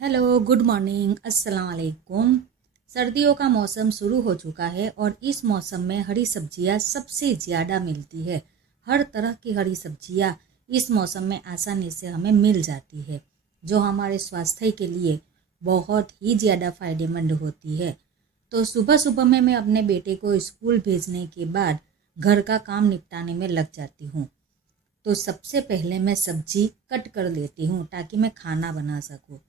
Hello, good morning, अस्सलाम वालेकुम। सर्दियों का मौसम शुरू हो चुका है और इस मौसम में हरी सब्जियां सबसे ज़्यादा मिलती है। हर तरह की हरी सब्जियां इस मौसम में आसानी से हमें मिल जाती है, जो हमारे स्वास्थ्य के लिए बहुत ही ज़्यादा फायदेमंद होती है। तो सुबह सुबह में मैं अपने बेटे को स्कूल भेजने के बाद घर का काम निपटाने में लग जाती हूँ। तो सबसे पहले मैं सब्जी कट कर लेती हूँ ताकि मैं खाना बना सकूँ।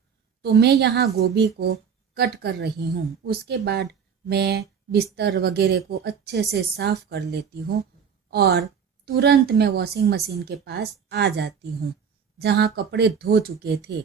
तो मैं यहाँ गोभी को कट कर रही हूँ। उसके बाद मैं बिस्तर वगैरह को अच्छे से साफ़ कर लेती हूँ और तुरंत मैं वॉशिंग मशीन के पास आ जाती हूँ, जहाँ कपड़े धो चुके थे।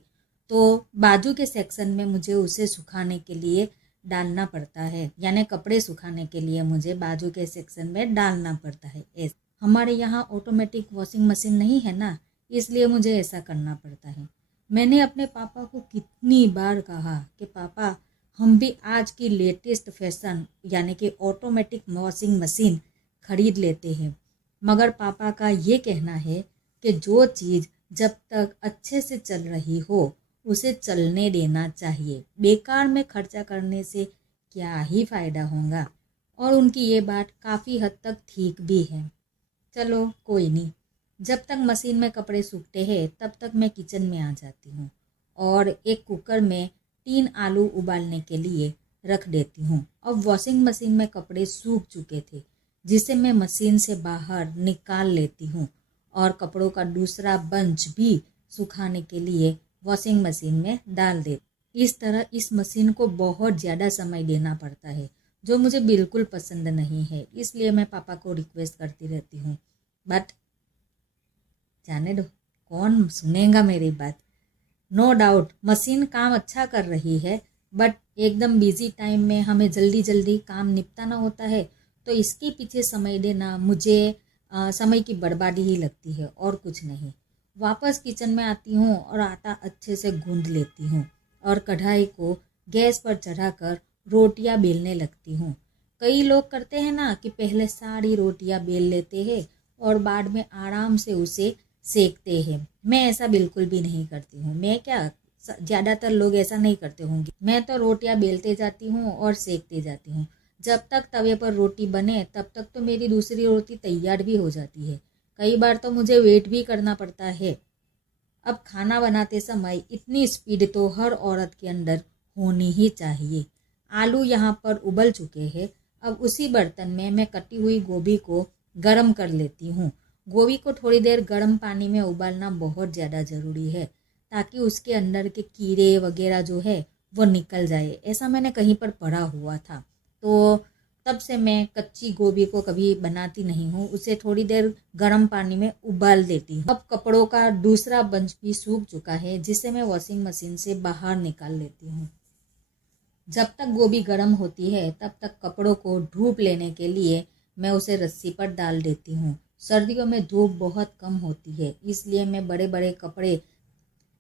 तो बाजू के सेक्शन में मुझे उसे सुखाने के लिए डालना पड़ता है, यानी कपड़े सुखाने के लिए मुझे बाजू के सेक्शन में डालना पड़ता है। हमारे यहाँ ऑटोमेटिक वॉशिंग मशीन नहीं है ना, इसलिए मुझे ऐसा करना पड़ता है। मैंने अपने पापा को कितनी बार कहा कि पापा, हम भी आज की लेटेस्ट फैशन यानी कि ऑटोमेटिक वॉशिंग मशीन खरीद लेते हैं, मगर पापा का ये कहना है कि जो चीज़ जब तक अच्छे से चल रही हो उसे चलने देना चाहिए, बेकार में खर्चा करने से क्या ही फ़ायदा होगा। और उनकी ये बात काफ़ी हद तक ठीक भी है। चलो कोई नहीं, जब तक मशीन में कपड़े सूखते हैं तब तक मैं किचन में आ जाती हूँ और एक कुकर में 3 आलू उबालने के लिए रख देती हूँ। अब वॉशिंग मशीन में कपड़े सूख चुके थे, जिसे मैं मशीन से बाहर निकाल लेती हूँ और कपड़ों का दूसरा बंच भी सुखाने के लिए वॉशिंग मशीन में डाल देती। इस तरह इस मशीन को बहुत ज़्यादा समय देना पड़ता है, जो मुझे बिल्कुल पसंद नहीं है। इसलिए मैं पापा को रिक्वेस्ट करती रहती हूँ, बट जाने दो, कौन सुनेगा मेरी बात। नो डाउट मशीन काम अच्छा कर रही है, बट एकदम बिजी टाइम में हमें जल्दी जल्दी काम निपटाना होता है, तो इसके पीछे समय देना मुझे समय की बर्बादी ही लगती है और कुछ नहीं। वापस किचन में आती हूँ और आटा अच्छे से गूंद लेती हूँ और कढ़ाई को गैस पर चढ़ाकर रोटियां बेलने लगती हूँ। कई लोग करते हैं ना कि पहले सारी रोटियां बेल लेते हैं और बाद में आराम से उसे सेकते हैं। मैं ऐसा बिल्कुल भी नहीं करती हूँ। मैं क्या, ज़्यादातर लोग ऐसा नहीं करते होंगे। मैं तो रोटियां बेलते जाती हूँ और सेकते जाती हूँ। जब तक तवे पर रोटी बने तब तक तो मेरी दूसरी रोटी तैयार भी हो जाती है। कई बार तो मुझे वेट भी करना पड़ता है। अब खाना बनाते समय इतनी स्पीड तो हर औरत के अंदर होनी ही चाहिए। आलू यहाँ पर उबल चुके हैं। अब उसी बर्तन में मैं कटी हुई गोभी को गर्म कर लेती हूँ। गोभी को थोड़ी देर गर्म पानी में उबालना बहुत ज़्यादा ज़रूरी है, ताकि उसके अंदर के कीड़े वगैरह जो है वो निकल जाए। ऐसा मैंने कहीं पर पढ़ा हुआ था। तो तब से मैं कच्ची गोभी को कभी बनाती नहीं हूँ, उसे थोड़ी देर गर्म पानी में उबाल देती हूँ। अब कपड़ों का दूसरा बंच भी सूख चुका है, जिसे मैं वॉशिंग मशीन से बाहर निकाल लेती हूँ। जब तक गोभी गर्म होती है तब तक कपड़ों को धूप लेने के लिए मैं उसे रस्सी पर डाल देती हूँ। सर्दियों में धूप बहुत कम होती है, इसलिए मैं बड़े बड़े कपड़े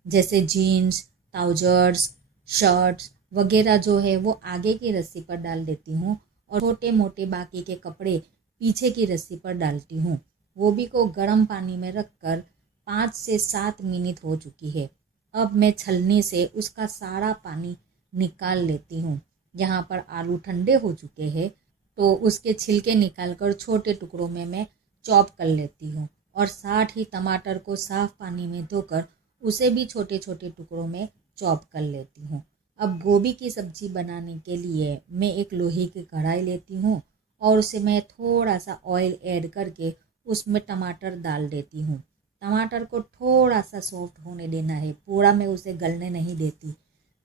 जैसे जीन्स, ट्राउजर्स, शर्ट्स वगैरह जो है वो आगे की रस्सी पर डाल देती हूँ और छोटे मोटे बाकी के कपड़े पीछे की रस्सी पर डालती हूँ। गोभी को गर्म पानी में रखकर 5 से 7 मिनट हो चुकी है। अब मैं छलनी से उसका सारा पानी निकाल लेती हूँ। यहाँ पर आलू ठंडे हो चुके हैं, तो उसके छिलके निकालकर छोटे टुकड़ों में मैं चॉप कर लेती हूँ और साथ ही टमाटर को साफ पानी में धोकर उसे भी छोटे छोटे टुकड़ों में चॉप कर लेती हूँ। अब गोभी की सब्जी बनाने के लिए मैं एक लोहे की कढ़ाई लेती हूँ और उसे मैं थोड़ा सा ऑयल ऐड करके उसमें टमाटर डाल देती हूँ। टमाटर को थोड़ा सा सॉफ्ट होने देना है, पूरा मैं उसे गलने नहीं देती।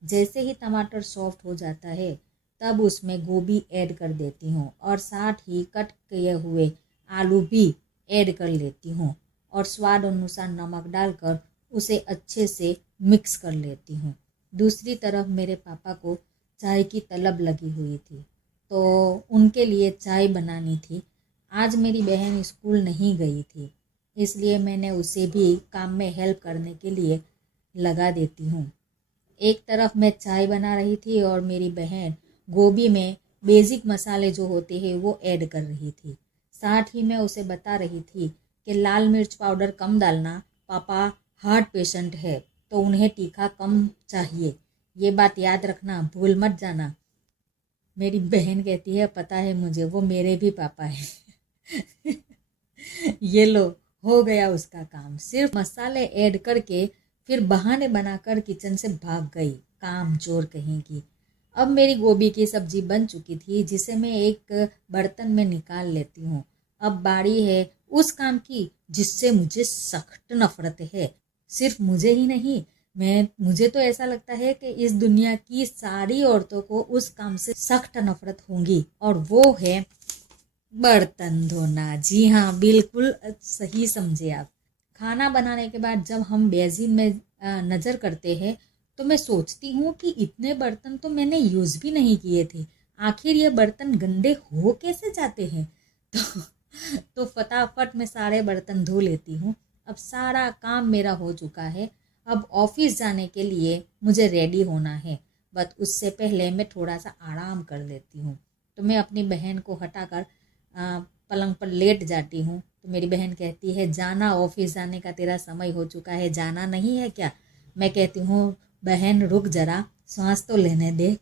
जैसे ही टमाटर सॉफ्ट हो जाता है तब उसमें गोभी ऐड कर देती हूँ और साथ ही कट किए हुए आलू भी ऐड कर लेती हूँ और स्वाद अनुसार नमक डालकर उसे अच्छे से मिक्स कर लेती हूँ। दूसरी तरफ मेरे पापा को चाय की तलब लगी हुई थी, तो उनके लिए चाय बनानी थी। आज मेरी बहन स्कूल नहीं गई थी, इसलिए मैंने उसे भी काम में हेल्प करने के लिए लगा देती हूँ। एक तरफ मैं चाय बना रही थी और मेरी बहन गोभी में बेसिक मसाले जो होते हैं वो ऐड कर रही थी। साथ ही मैं उसे बता रही थी कि लाल मिर्च पाउडर कम डालना, पापा हार्ट पेशेंट है तो उन्हें तीखा कम चाहिए, ये बात याद रखना, भूल मत जाना। मेरी बहन कहती है पता है मुझे, वो मेरे भी पापा है। ये लो, हो गया उसका काम। सिर्फ मसाले ऐड करके फिर बहाने बनाकर किचन से भाग गई, काम चोर कहेंगी। अब मेरी गोभी की सब्जी बन चुकी थी, जिसे मैं एक बर्तन में निकाल लेती हूँ। अब बारी है उस काम की जिससे मुझे सख्त नफरत है। सिर्फ मुझे ही नहीं, मुझे तो ऐसा लगता है कि इस दुनिया की सारी औरतों को उस काम से सख्त नफरत होगी, और वो है बर्तन धोना। जी हाँ, बिल्कुल सही समझे आप। खाना बनाने के बाद जब हम बेसिन में नज़र करते हैं तो मैं सोचती हूँ कि इतने बर्तन तो मैंने यूज़ भी नहीं किए थे, आखिर ये बर्तन गंदे हो कैसे जाते हैं। तो तो फटाफट मैं सारे बर्तन धो लेती हूँ। अब सारा काम मेरा हो चुका है। अब ऑफिस जाने के लिए मुझे रेडी होना है, बट उससे पहले मैं थोड़ा सा आराम कर लेती हूँ। तो मैं अपनी बहन को हटाकर पलंग पर लेट जाती हूँ। तो मेरी बहन कहती है जाना, ऑफिस जाने का तेरा समय हो चुका है, जाना नहीं है क्या। मैं कहती हूँ बहन रुक जरा, सांस तो लेने दे।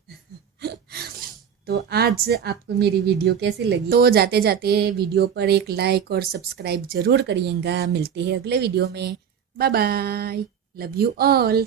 तो आज आपको मेरी वीडियो कैसी लगी, तो जाते जाते वीडियो पर एक लाइक और सब्सक्राइब जरूर करिएगा। मिलते हैं अगले वीडियो में। Bye bye, love you all.